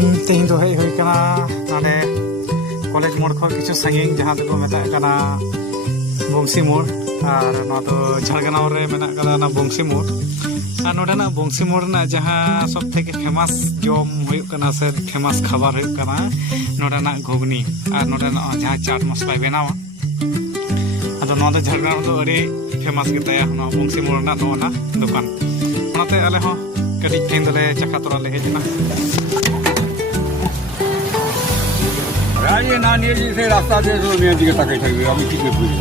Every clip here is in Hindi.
तीन दो हेज हुई कना नाडे कॉलेज मोड़ खो किछु संगीन जहाँ तक मेता कना बंसी मोड़ और ना तो झाड़गांव रे मेना कदा ना बंसी मोड़ और नोडेना बंसी मोड़ ना जहाँ सब थेके फेमस जम हुई कना से फेमस खबर हुई कना नोडेना घुगनी और नोडेना जहाँ चाट मसला बनावा अदो ना तो झाड़गांव दो अरे फेमस गेताया ना बंसी मोड़ ना नोना दुकान ओनाते आले हो कटी तेन दले चखा तोरा ले हेजना राजे ना निये जी से रास्ता दे तो निये जी के ताके थाकबे आमी ठीक ने बुझो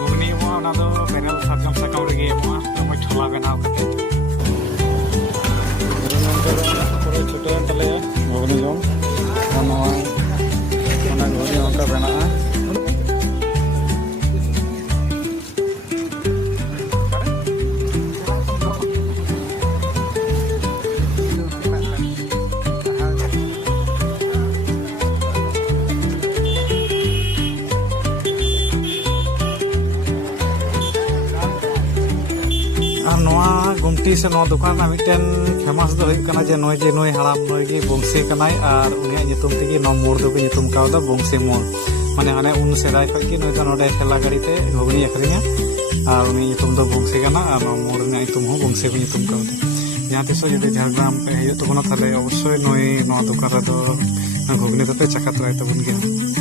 घुगनी मो ना दो बेनल सरजम सकाव रे गे मो तो छोला बनाव कते थोड़ा छोटा तले घुगनी जम ना घुगनी ओका बना गुमटी से दुकान मिट्टन फेमस दो जे नई हड़ाम नई बंसी कनाई और उनिया नितुम तेगी मोड़ दो नितुम कावदा बंसी मोड़ माने हाने उन सेदाय खी नई दो नोडे ठेला गाड़ी ते घुगनी अखरिया और उनी नितुम दो बंसी कना और मोड़ ने नितुम हो बंसी को नितुम कावदा जहाँ तीस जुदी झाड़ग्राम पे हजू तबना ताले अवश्य नई दुकान रे घुगनी दोपे चखा तराय तबन गया।